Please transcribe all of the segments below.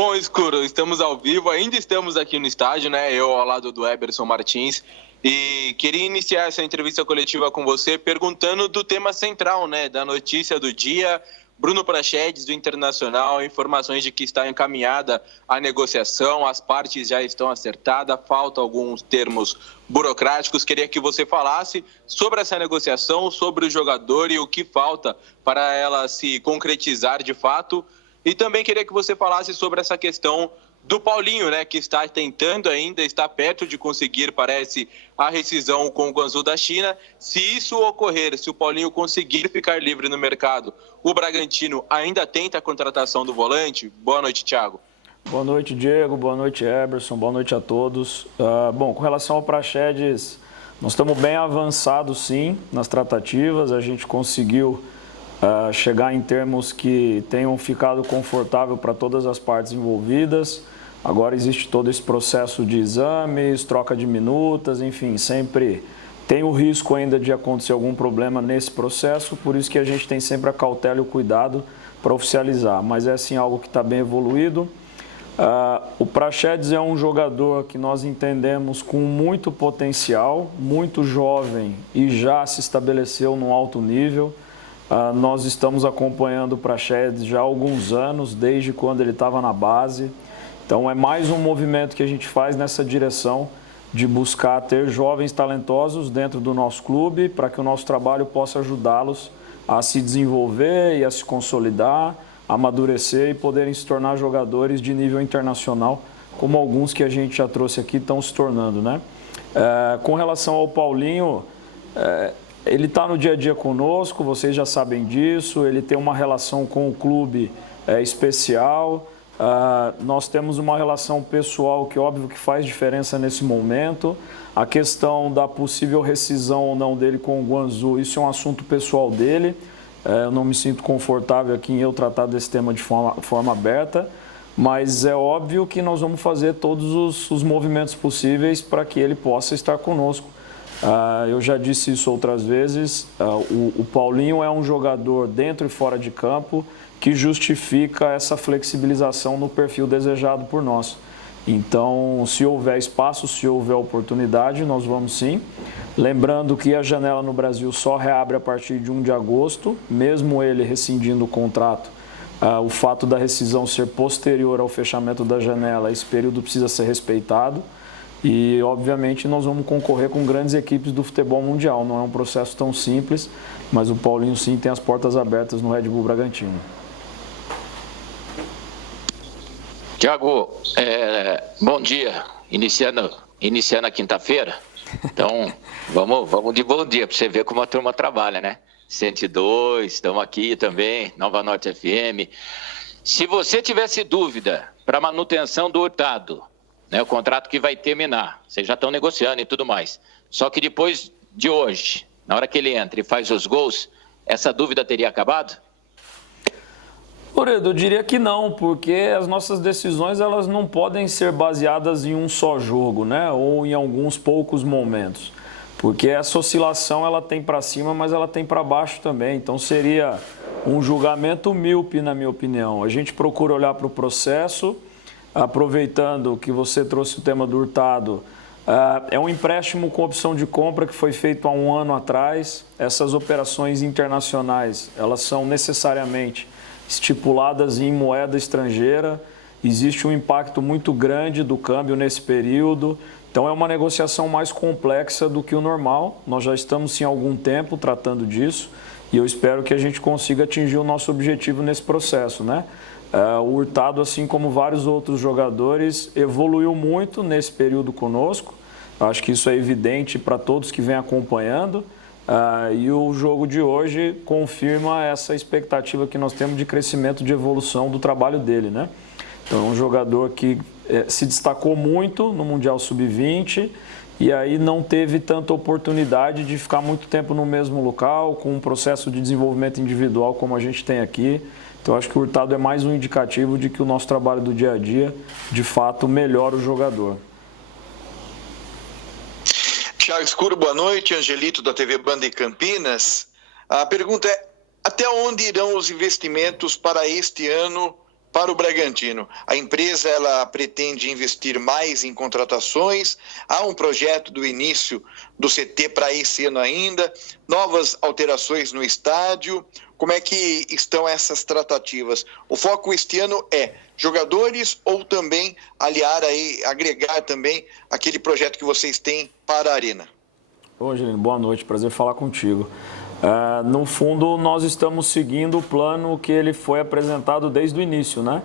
Bom, Escuro, estamos ao vivo, ainda estamos aqui no estádio, né? Eu ao lado do Eberson Martins. E queria iniciar essa entrevista coletiva com você perguntando do tema central, né? Da notícia do dia. Bruno Prachedes, do Internacional, informações de que está encaminhada a negociação, as partes já estão acertadas, faltam alguns termos burocráticos. Queria que você falasse sobre essa negociação, sobre o jogador e o que falta para ela se concretizar de fato. E também queria que você falasse sobre essa questão do Paulinho, né, que está tentando ainda, está perto de conseguir, parece, a rescisão com o Guangzhou da China. Se isso ocorrer, se o Paulinho conseguir ficar livre no mercado, o Bragantino ainda tenta a contratação do volante? Boa noite, Thiago. Boa noite, Diego. Boa noite, Eberson. Boa noite a todos. Bom, com relação ao Prachedes, nós estamos bem avançados, sim, nas tratativas. A gente conseguiu chegar em termos que tenham ficado confortável para todas as partes envolvidas. Agora existe todo esse processo de exames, troca de minutas, enfim, sempre tem o risco ainda de acontecer algum problema nesse processo, por isso que a gente tem sempre a cautela e o cuidado para oficializar, mas é sim algo que está bem evoluído. O Prachedes é um jogador que nós entendemos com muito potencial, muito jovem e já se estabeleceu num alto nível. Nós estamos acompanhando o Prachedes já há alguns anos, desde quando ele estava na base. Então é mais um movimento que a gente faz nessa direção de buscar ter jovens talentosos dentro do nosso clube para que o nosso trabalho possa ajudá-los a se desenvolver e a se consolidar, amadurecer e poderem se tornar jogadores de nível internacional, como alguns que a gente já trouxe aqui estão se tornando, né? Com relação ao Paulinho, ele está no dia a dia conosco, vocês já sabem disso, ele tem uma relação com o clube especial. Nós temos uma relação pessoal que óbvio que faz diferença nesse momento. A questão da possível rescisão ou não dele com o Guangzhou, isso é um assunto pessoal dele. Eu não me sinto confortável aqui em eu tratar desse tema de forma aberta, mas é óbvio que nós vamos fazer todos os movimentos possíveis para que ele possa estar conosco. Eu já disse isso outras vezes, o Paulinho é um jogador dentro e fora de campo que justifica essa flexibilização no perfil desejado por nós. Então, se houver espaço, se houver oportunidade, nós vamos sim. Lembrando que a janela no Brasil só reabre a partir de 1 de agosto, mesmo ele rescindindo o contrato. O fato da rescisão ser posterior ao fechamento da janela, esse período precisa ser respeitado. E, obviamente, nós vamos concorrer com grandes equipes do futebol mundial. Não é um processo tão simples, mas o Paulinho, sim, tem as portas abertas no Red Bull Bragantino. Thiago, bom dia. Iniciando a quinta-feira. Então, vamos de bom dia, para você ver como a turma trabalha, né? 102, estamos aqui também, Nova Norte FM. Se você tivesse dúvida para manutenção do Hurtado, né, o contrato que vai terminar, vocês já estão negociando e tudo mais. Só que depois de hoje, na hora que ele entra e faz os gols, essa dúvida teria acabado? Loredo, eu diria que não, porque as nossas decisões elas não podem ser baseadas em um só jogo, né? Ou em alguns poucos momentos. Porque essa oscilação ela tem para cima, mas ela tem para baixo também. Então seria um julgamento míope, na minha opinião. A gente procura olhar para o processo, aproveitando que você trouxe o tema do Hurtado. É um empréstimo com opção de compra que foi feito há 1 ano atrás. Essas operações internacionais, elas são necessariamente estipuladas em moeda estrangeira, existe um impacto muito grande do câmbio nesse período, então é uma negociação mais complexa do que o normal. Nós já estamos sim há algum tempo tratando disso e eu espero que a gente consiga atingir o nosso objetivo nesse processo, né? O Hurtado, assim como vários outros jogadores, evoluiu muito nesse período conosco, acho que isso é evidente para todos que vêm acompanhando. E o jogo de hoje confirma essa expectativa que nós temos de crescimento, de evolução do trabalho dele, né? Então, é um jogador que se destacou muito no Mundial Sub-20 e aí não teve tanta oportunidade de ficar muito tempo no mesmo local, com um processo de desenvolvimento individual como a gente tem aqui. Então, acho que o Hurtado é mais um indicativo de que o nosso trabalho do dia a dia, de fato, melhora o jogador. Thiago Escuro, boa noite. Angelito, da TV Banda em Campinas. A pergunta é, até onde irão os investimentos para este ano para o Bragantino. A empresa ela pretende investir mais em contratações, há um projeto do início do CT para esse ano ainda, novas alterações no estádio. Como é que estão essas tratativas? O foco este ano é jogadores ou também agregar também aquele projeto que vocês têm para a Arena? Oi, Angelino, boa noite, prazer falar contigo. No fundo, nós estamos seguindo o plano que ele foi apresentado desde o início, né?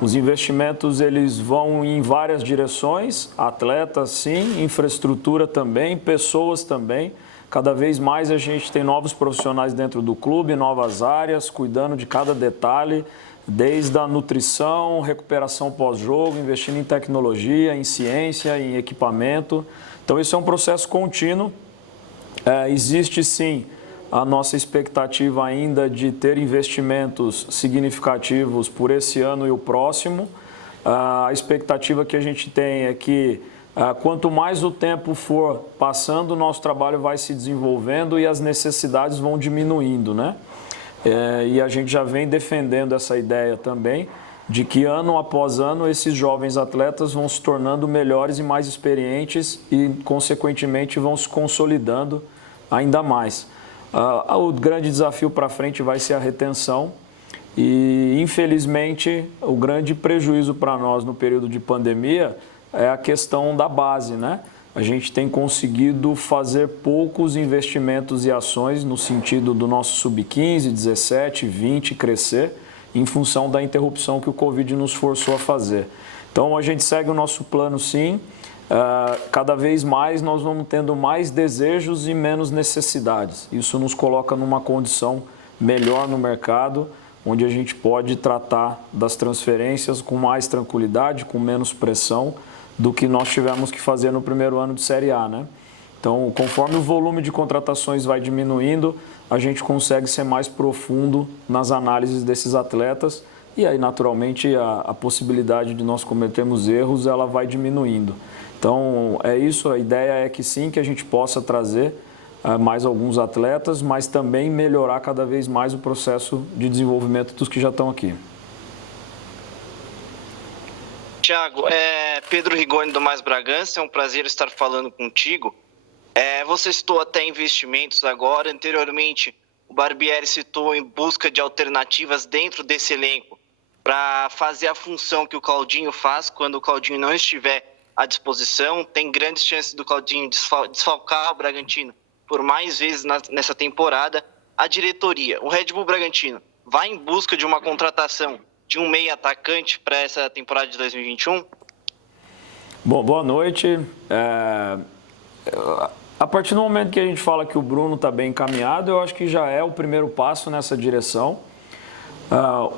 Os investimentos eles vão em várias direções, atletas sim, infraestrutura também, pessoas também. Cada vez mais a gente tem novos profissionais dentro do clube, novas áreas, cuidando de cada detalhe, desde a nutrição, recuperação pós-jogo, investindo em tecnologia, em ciência, em equipamento. Então, isso é um processo contínuo. Existe sim a nossa expectativa ainda de ter investimentos significativos por esse ano e o próximo. A expectativa que a gente tem é que quanto mais o tempo for passando, o nosso trabalho vai se desenvolvendo e as necessidades vão diminuindo, né? E a gente já vem defendendo essa ideia também de que ano após ano esses jovens atletas vão se tornando melhores e mais experientes e, consequentemente, vão se consolidando ainda mais. O grande desafio para frente vai ser a retenção e, infelizmente, o grande prejuízo para nós no período de pandemia é a questão da base, né? A gente tem conseguido fazer poucos investimentos e ações no sentido do nosso sub-15, 17, 20 crescer em função da interrupção que o Covid nos forçou a fazer. Então, a gente segue o nosso plano sim. Cada vez mais nós vamos tendo mais desejos e menos necessidades. Isso nos coloca numa condição melhor no mercado, onde a gente pode tratar das transferências com mais tranquilidade, com menos pressão do que nós tivemos que fazer no primeiro ano de Série A, né? Então, conforme o volume de contratações vai diminuindo, a gente consegue ser mais profundo nas análises desses atletas e aí, naturalmente, a possibilidade de nós cometermos erros, ela vai diminuindo. Então, é isso, a ideia é que sim, que a gente possa trazer mais alguns atletas, mas também melhorar cada vez mais o processo de desenvolvimento dos que já estão aqui. Thiago, Pedro Rigoni do Mais Bragança, é um prazer estar falando contigo. Você citou até investimentos agora, anteriormente o Barbieri citou em busca de alternativas dentro desse elenco para fazer a função que o Claudinho faz quando o Claudinho não estiver à disposição. Tem grandes chances do Claudinho desfalcar o Bragantino por mais vezes nessa temporada. A diretoria, o Red Bull Bragantino, vai em busca de uma contratação de um meia atacante para essa temporada de 2021? Bom, boa noite. A partir do momento que a gente fala que o Bruno está bem encaminhado, eu acho que já é o primeiro passo nessa direção.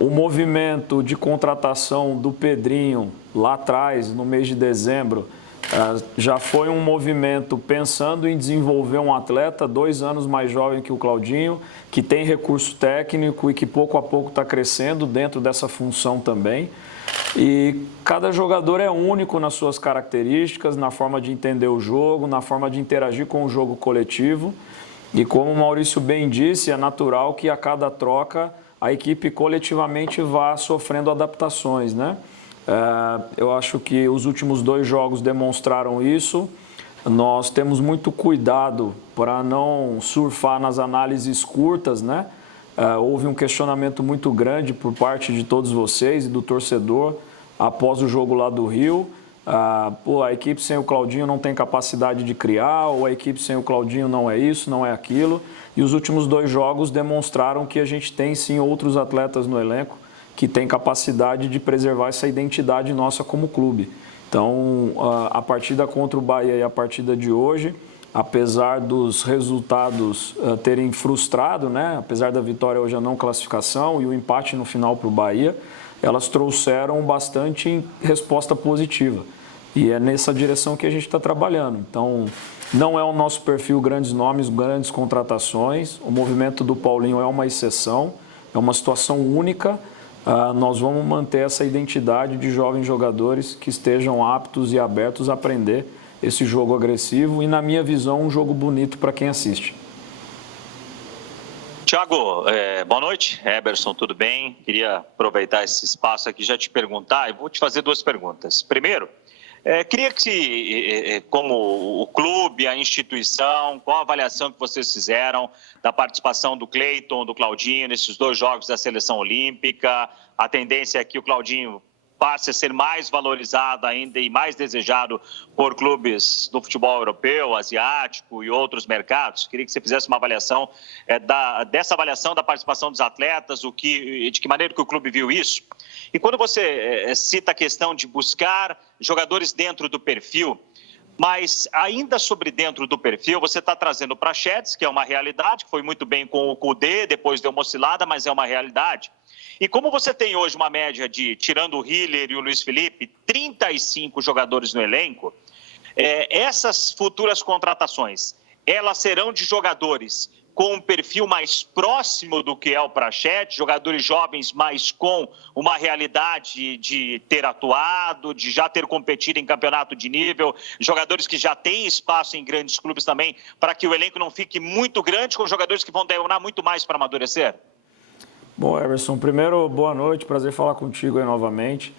O movimento de contratação do Pedrinho lá atrás, no mês de dezembro, já foi um movimento pensando em desenvolver um atleta 2 anos mais jovem que o Claudinho, que tem recurso técnico e que pouco a pouco está crescendo dentro dessa função também. E cada jogador é único nas suas características, na forma de entender o jogo, na forma de interagir com o jogo coletivo. E como o Maurício bem disse, é natural que a cada troca a equipe coletivamente vá sofrendo adaptações, né? Eu acho que os últimos 2 jogos demonstraram isso. Nós temos muito cuidado para não surfar nas análises curtas, né? Houve um questionamento muito grande por parte de todos vocês e do torcedor após o jogo lá do Rio. A equipe sem o Claudinho não tem capacidade de criar, ou a equipe sem o Claudinho não é isso, não é aquilo. E os últimos 2 jogos demonstraram que a gente tem sim outros atletas no elenco que têm capacidade de preservar essa identidade nossa como clube. Então, a partida contra o Bahia e a partida de hoje, apesar dos resultados terem frustrado, né? Apesar da vitória hoje a não classificação e o empate no final para o Bahia, elas trouxeram bastante resposta positiva. E é nessa direção que a gente está trabalhando. Então, não é o nosso perfil grandes nomes, grandes contratações. O movimento do Paulinho é uma exceção, é uma situação única. Nós vamos manter essa identidade de jovens jogadores que estejam aptos e abertos a aprender esse jogo agressivo e, na minha visão, um jogo bonito para quem assiste. Thiago, boa noite. Eberson, tudo bem? Queria aproveitar esse espaço aqui e já te perguntar, e vou te fazer 2 perguntas. Primeiro, queria que, como o clube, a instituição, qual a avaliação que vocês fizeram da participação do Cleiton, do Claudinho, nesses 2 jogos da Seleção Olímpica? A tendência é que o Claudinho passe a ser mais valorizado ainda e mais desejado por clubes do futebol europeu, asiático e outros mercados. Queria que você fizesse uma avaliação dessa avaliação da participação dos atletas, de que maneira que o clube viu isso. E quando você cita a questão de buscar jogadores dentro do perfil, mas ainda sobre dentro do perfil, você está trazendo o Praxedes, que é uma realidade, que foi muito bem com o Kudê, depois deu uma oscilada, mas é uma realidade. E como você tem hoje uma média de, tirando o Hiller e o Luiz Felipe, 35 jogadores no elenco, essas futuras contratações, elas serão de jogadores com um perfil mais próximo do que é o Praxedes, jogadores jovens, mas com uma realidade de ter atuado, de já ter competido em campeonato de nível, jogadores que já têm espaço em grandes clubes também, para que o elenco não fique muito grande, com jogadores que vão demorar muito mais para amadurecer? Bom, Emerson, primeiro, boa noite, prazer falar contigo aí novamente.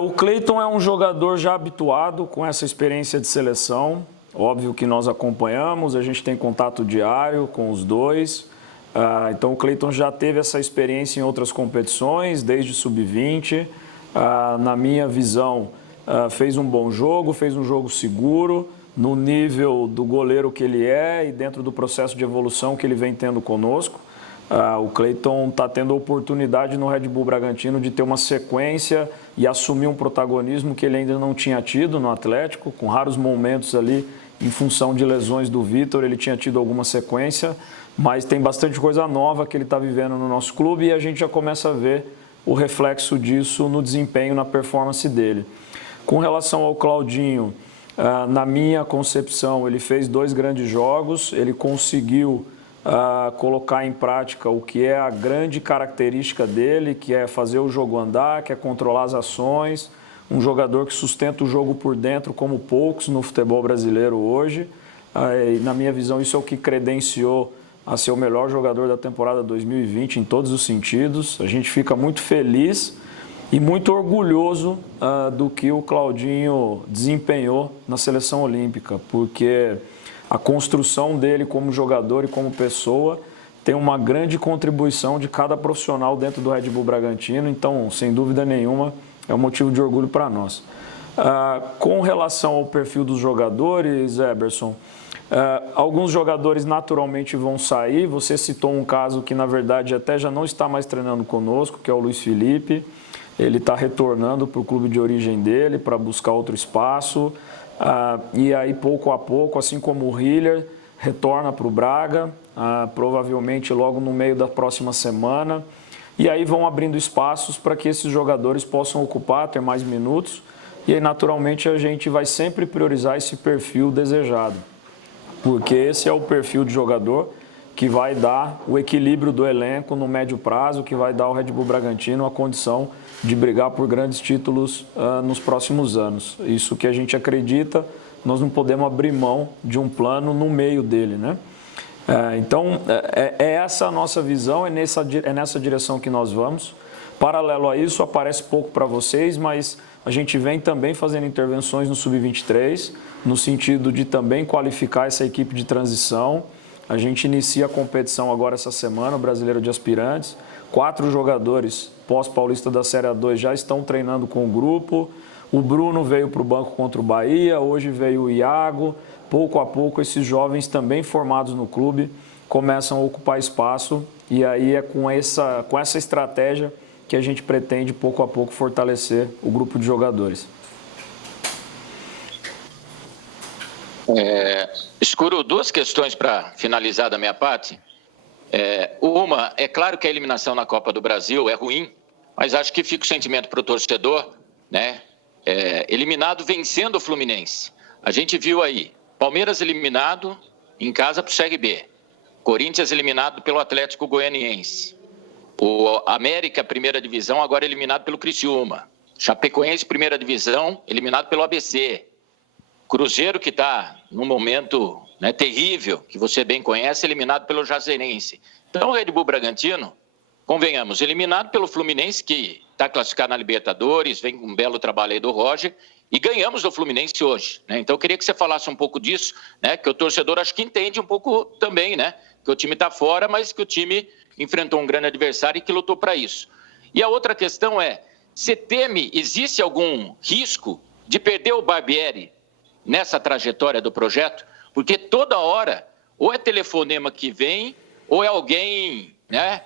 O Cleiton é um jogador já habituado com essa experiência de seleção, óbvio que nós acompanhamos, a gente tem contato diário com os dois, então o Cleiton já teve essa experiência em outras competições, desde sub-20, na minha visão, fez um bom jogo, fez um jogo seguro, no nível do goleiro que ele é e dentro do processo de evolução que ele vem tendo conosco. O Cleiton está tendo a oportunidade no Red Bull Bragantino de ter uma sequência e assumir um protagonismo que ele ainda não tinha tido no Atlético, com raros momentos ali, em função de lesões do Vitor, ele tinha tido alguma sequência, mas tem bastante coisa nova que ele está vivendo no nosso clube e a gente já começa a ver o reflexo disso no desempenho, na performance dele. Com relação ao Claudinho, na minha concepção, ele fez 2 grandes jogos, ele conseguiu colocar em prática o que é a grande característica dele, que é fazer o jogo andar, que é controlar as ações, um jogador que sustenta o jogo por dentro como poucos no futebol brasileiro hoje. E, na minha visão, isso é o que credenciou a ser o melhor jogador da temporada 2020 em todos os sentidos. A gente fica muito feliz e muito orgulhoso do que o Claudinho desempenhou na Seleção Olímpica, porque a construção dele como jogador e como pessoa tem uma grande contribuição de cada profissional dentro do Red Bull Bragantino, então, sem dúvida nenhuma, é um motivo de orgulho para nós. Com relação ao perfil dos jogadores, Eberson, alguns jogadores naturalmente vão sair, você citou um caso que, na verdade, até já não está mais treinando conosco, que é o Luiz Felipe, ele está retornando para o clube de origem dele para buscar outro espaço. E aí, pouco a pouco, assim como o Hiller, retorna para o Braga, provavelmente logo no meio da próxima semana. E aí vão abrindo espaços para que esses jogadores possam ocupar, ter mais minutos. E aí, naturalmente, a gente vai sempre priorizar esse perfil desejado. Porque esse é o perfil de jogador que vai dar o equilíbrio do elenco no médio prazo, que vai dar ao Red Bull Bragantino a condição de brigar por grandes títulos nos próximos anos. Isso que a gente acredita, nós não podemos abrir mão de um plano no meio dele, né? Então, é essa a nossa visão, é nessa direção que nós vamos. Paralelo a isso, aparece pouco para vocês, mas a gente vem também fazendo intervenções no Sub-23, no sentido de também qualificar essa equipe de transição. A gente inicia a competição agora essa semana, o Brasileiro de Aspirantes. 4 jogadores pós-paulista da Série A2 já estão treinando com o grupo. O Bruno veio para o banco contra o Bahia, hoje veio o Iago. Pouco a pouco, esses jovens também formados no clube começam a ocupar espaço. E aí é com essa estratégia que a gente pretende, pouco a pouco, fortalecer o grupo de jogadores. Escuro, 2 questões para finalizar da minha parte. Uma, é claro que a eliminação na Copa do Brasil é ruim, mas acho que fica o sentimento para o torcedor, né? Eliminado vencendo o Fluminense. A gente viu aí, Palmeiras eliminado em casa para o Série B, Corinthians eliminado pelo Atlético Goianiense, o América, primeira divisão, agora eliminado pelo Criciúma, Chapecoense, primeira divisão, eliminado pelo ABC, Cruzeiro, que está num momento terrível, que você bem conhece, eliminado pelo Jazeirense. Então, o Red Bull Bragantino, convenhamos, eliminado pelo Fluminense, que está classificado na Libertadores, vem com um belo trabalho aí do Roger, e ganhamos do Fluminense hoje, né? Então, eu queria que você falasse um pouco disso, né? Que o torcedor acho que entende um pouco também, né? Que o time está fora, mas que o time enfrentou um grande adversário e que lutou para isso. E a outra questão é, você teme, existe algum risco de perder o Barbieri nessa trajetória do projeto? Porque toda hora, ou é telefonema que vem, ou é alguém, né,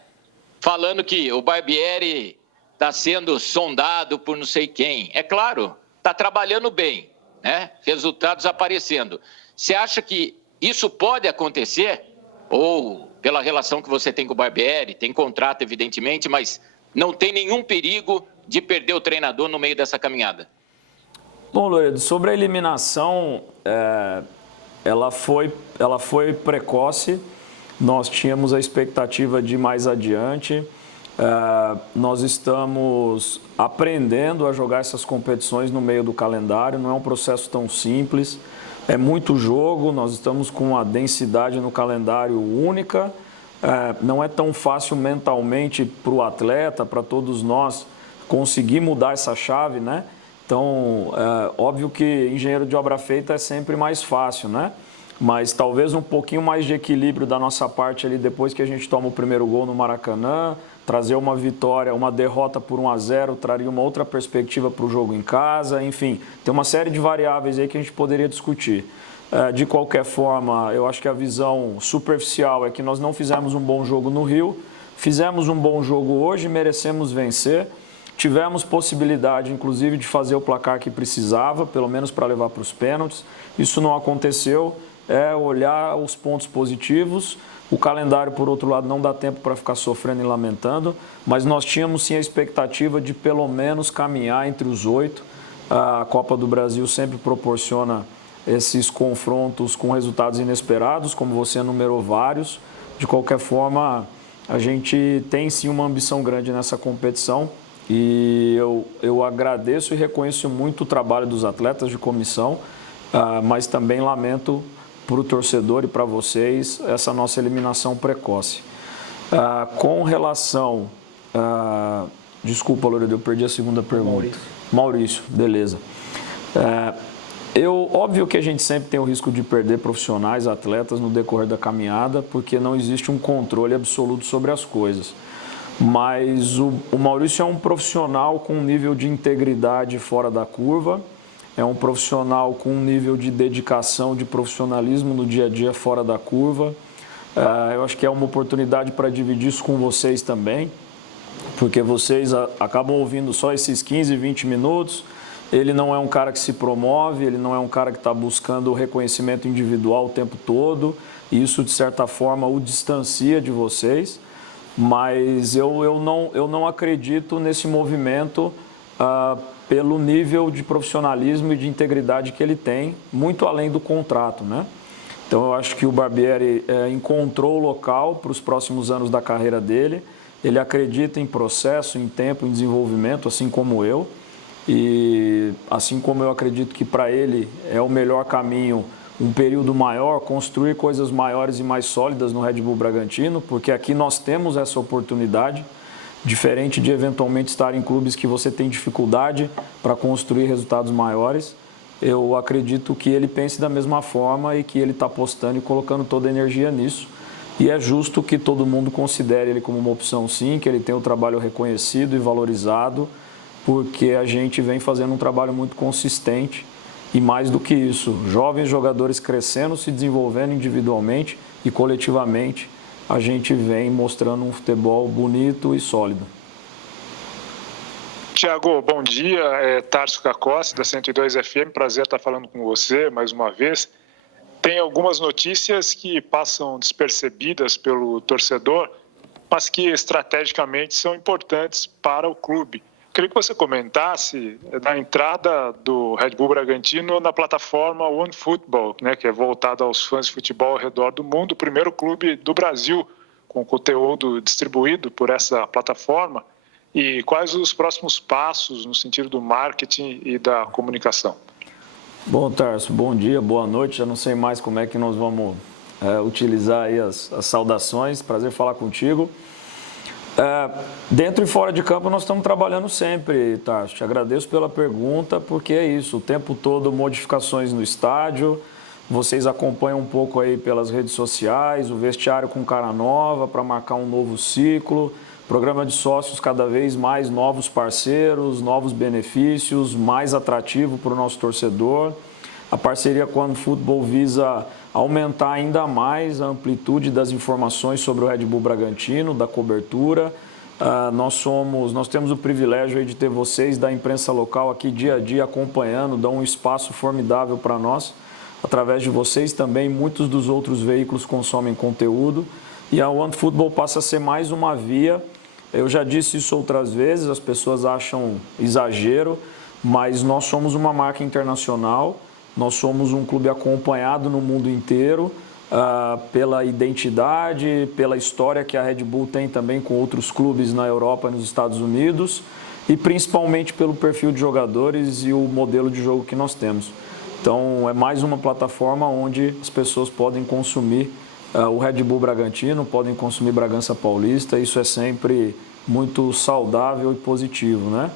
falando que o Barbieri está sendo sondado por não sei quem. É claro, está trabalhando bem, né? Resultados aparecendo. Você acha que isso pode acontecer? Ou pela relação que você tem com o Barbieri, tem contrato evidentemente, mas não tem nenhum perigo de perder o treinador no meio dessa caminhada? Bom, Loredo, sobre a eliminação, ela foi precoce. Nós tínhamos a expectativa de ir mais adiante. Nós estamos aprendendo a jogar essas competições no meio do calendário. Não é um processo tão simples. É muito jogo. Nós estamos com uma densidade no calendário única. Não é tão fácil mentalmente para o atleta, para todos nós, conseguir mudar essa chave, né? Então, óbvio que engenheiro de obra feita é sempre mais fácil, né? Mas talvez um pouquinho mais de equilíbrio da nossa parte ali depois que a gente toma o primeiro gol no Maracanã, trazer uma vitória, uma derrota por 1-0, traria uma outra perspectiva para o jogo em casa, enfim, tem uma série de variáveis aí que a gente poderia discutir. De qualquer forma, eu acho que a visão superficial é que nós não fizemos um bom jogo no Rio, fizemos um bom jogo hoje, merecemos vencer, tivemos possibilidade, inclusive, de fazer o placar que precisava, pelo menos para levar para os pênaltis, isso não aconteceu. Olhar os pontos positivos. O calendário, por outro lado, não dá tempo para ficar sofrendo e lamentando, mas nós tínhamos sim a expectativa de pelo menos caminhar entre os 8. A Copa do Brasil sempre proporciona esses confrontos com resultados inesperados, como você enumerou vários. De qualquer forma, a gente tem sim uma ambição grande nessa competição e eu agradeço e reconheço muito o trabalho dos atletas de comissão, mas também lamento para o torcedor e para vocês essa nossa eliminação precoce. Com relação... desculpa, Loredo, eu perdi a segunda pergunta. Maurício, beleza. Óbvio que a gente sempre tem o risco de perder profissionais, atletas no decorrer da caminhada, porque não existe um controle absoluto sobre as coisas. Mas o Maurício é um profissional com um nível de integridade fora da curva, é um profissional com um nível de dedicação, de profissionalismo no dia a dia fora da curva. Eu acho que é uma oportunidade para dividir isso com vocês também, porque vocês acabam ouvindo só esses 15, 20 minutos. Ele não é um cara que se promove, ele não é um cara que está buscando o reconhecimento individual o tempo todo. E isso, de certa forma, o distancia de vocês. Mas eu não acredito nesse movimento pelo nível de profissionalismo e de integridade que ele tem, muito além do contrato, né? Então, eu acho que o Barbieri encontrou o local para os próximos anos da carreira dele. Ele acredita em processo, em tempo, em desenvolvimento, assim como eu. E assim como eu acredito que para ele é o melhor caminho, um período maior, construir coisas maiores e mais sólidas no Red Bull Bragantino, porque aqui nós temos essa oportunidade, diferente de eventualmente estar em clubes que você tem dificuldade para construir resultados maiores. Eu acredito que ele pense da mesma forma e que ele está apostando e colocando toda a energia nisso. E é justo que todo mundo considere ele como uma opção sim, que ele tenha o trabalho reconhecido e valorizado, porque a gente vem fazendo um trabalho muito consistente e mais do que isso, jovens jogadores crescendo, se desenvolvendo individualmente e coletivamente, a gente vem mostrando um futebol bonito e sólido. Tiago, bom dia. Tarso Cacossi, da 102 FM. Prazer estar falando com você mais uma vez. Tem algumas notícias que passam despercebidas pelo torcedor, mas que estrategicamente são importantes para o clube. Queria que você comentasse da entrada do Red Bull Bragantino na plataforma OneFootball, né, que é voltada aos fãs de futebol ao redor do mundo, o primeiro clube do Brasil com conteúdo distribuído por essa plataforma, e quais os próximos passos no sentido do marketing e da comunicação. Bom, Tarso, bom dia, boa noite. Já não sei mais como é que nós vamos utilizar aí as saudações. Prazer falar contigo. Dentro e fora de campo nós estamos trabalhando sempre, Tarso. Te agradeço pela pergunta, porque é isso, o tempo todo modificações no estádio, vocês acompanham um pouco aí pelas redes sociais, o vestiário com cara nova para marcar um novo ciclo, programa de sócios cada vez mais novos parceiros, novos benefícios, mais atrativo para o nosso torcedor. A parceria com o OneFootball visa aumentar ainda mais a amplitude das informações sobre o Red Bull Bragantino, da cobertura. Nós temos o privilégio aí de ter vocês da imprensa local aqui dia a dia acompanhando, dão um espaço formidável para nós. Através de vocês também, muitos dos outros veículos consomem conteúdo. E a OneFootball passa a ser mais uma via. Eu já disse isso outras vezes, as pessoas acham exagero, mas nós somos uma marca internacional. Nós somos um clube acompanhado no mundo inteiro pela identidade, pela história que a Red Bull tem também com outros clubes na Europa e nos Estados Unidos e principalmente pelo perfil de jogadores e o modelo de jogo que nós temos. Então, é mais uma plataforma onde as pessoas podem consumir o Red Bull Bragantino, podem consumir Bragança Paulista. Isso é sempre muito saudável e positivo, né?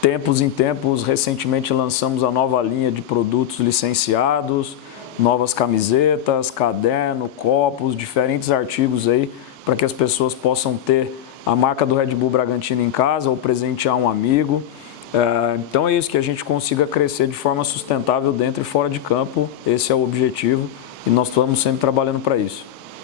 Tempos em tempos, recentemente lançamos a nova linha de produtos licenciados, novas camisetas, caderno, copos, diferentes artigos aí para que as pessoas possam ter a marca do Red Bull Bragantino em casa ou presentear um amigo. Então é isso, que a gente consiga crescer de forma sustentável dentro e fora de campo. Esse é o objetivo e nós estamos sempre trabalhando para isso.